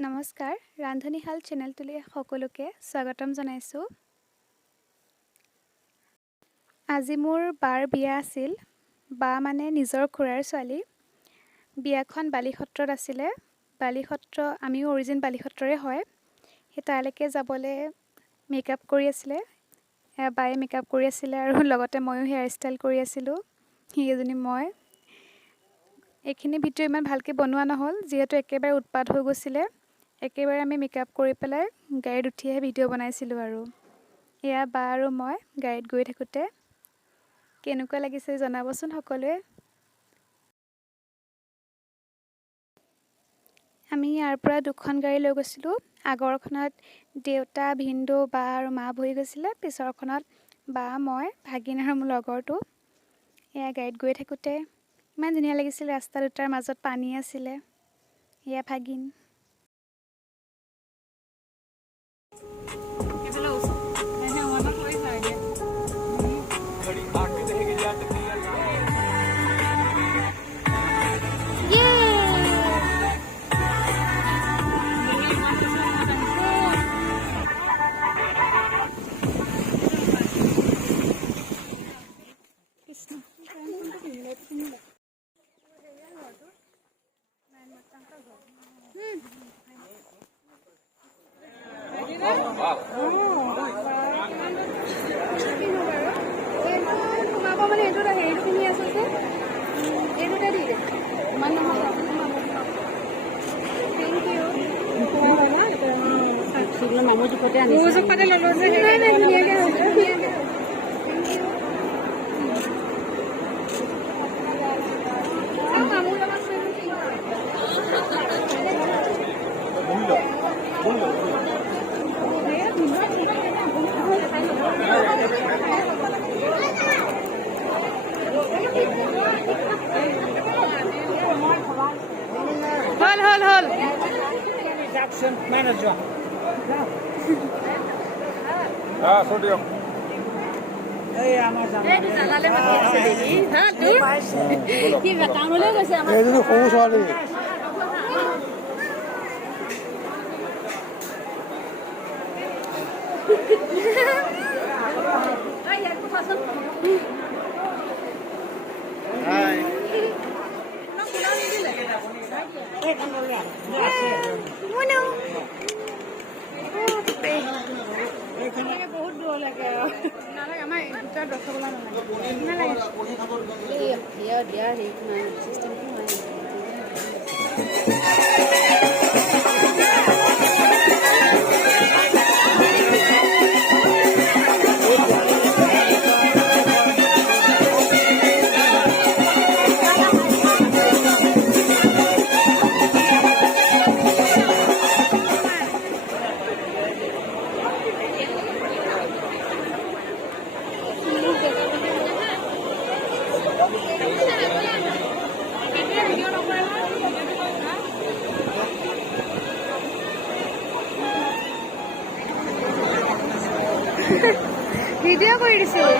নমস্কাৰ ৰান্ধনীশাল চেনেলটোলৈ সকলোকে স্বাগতম জনাইছোঁ। আজি মোৰ বাৰ বিয়া আছিল। বা মানে নিজৰ খুৰাৰ ছোৱালী। বিয়াখন বালিসত্ৰত আছিলে। বালিসত্ৰ আমিও অৰিজিন বালিসত্ৰৰে হয়। সেই তালৈকে যাবলৈ মেকআপ কৰি আছিলে। বায়ে মেকআপ কৰি আছিলে আৰু লগতে ময়ো হেয়াৰ ষ্টাইল কৰি আছিলোঁ। সেইজনী মই। এইখিনি ভিডিঅ' ইমান ভালকৈ বনোৱা নহ'ল যিহেতু একেবাৰে উৎপাত হৈ গৈছিলে। একেবাৰে আমি মেকআপ কৰি পেলাই গাড়ীত উঠিহে ভিডিঅ' বনাইছিলোঁ আৰু। এয়া বা আৰু মই গাড়ীত গৈ থাকোঁতে। কেনেকুৱা লাগিছে জনাবচোন সকলোৱে। আমি ইয়াৰ পৰা দুখন গাড়ী লৈ গৈছিলোঁ। আগৰখনত দেউতা, ভিনদেউ, বা আৰু মা বহি গৈছিলে। পিছৰখনত বা, মই, ভাগিন আৰু মোৰ লগৰটো। এয়া গাড়ীত গৈ থাকোঁতে ইমান ধুনীয়া লাগিছিলে। ৰাস্তা দুটাৰ মাজত পানী আছিলে। এয়া ভাগিন। হল Manager. So diyor. বহুত দূৰ লাগে নালাগে আমাৰ ভিতৰত ৰসগোল্লা ভিডিঅ' কৰি দিছিলোঁ।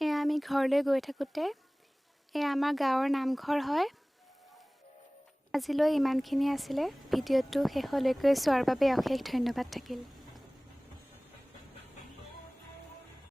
এয়া আমি ঘৰলৈ গৈ থাকোঁতে এয়া আমাৰ গাঁৱৰ নামঘৰ হয়। আজিলৈ ইমানখিনি আছিলে। ভিডিঅ'টো শেষলৈকে চোৱাৰ বাবে অশেষ ধন্যবাদ থাকিল।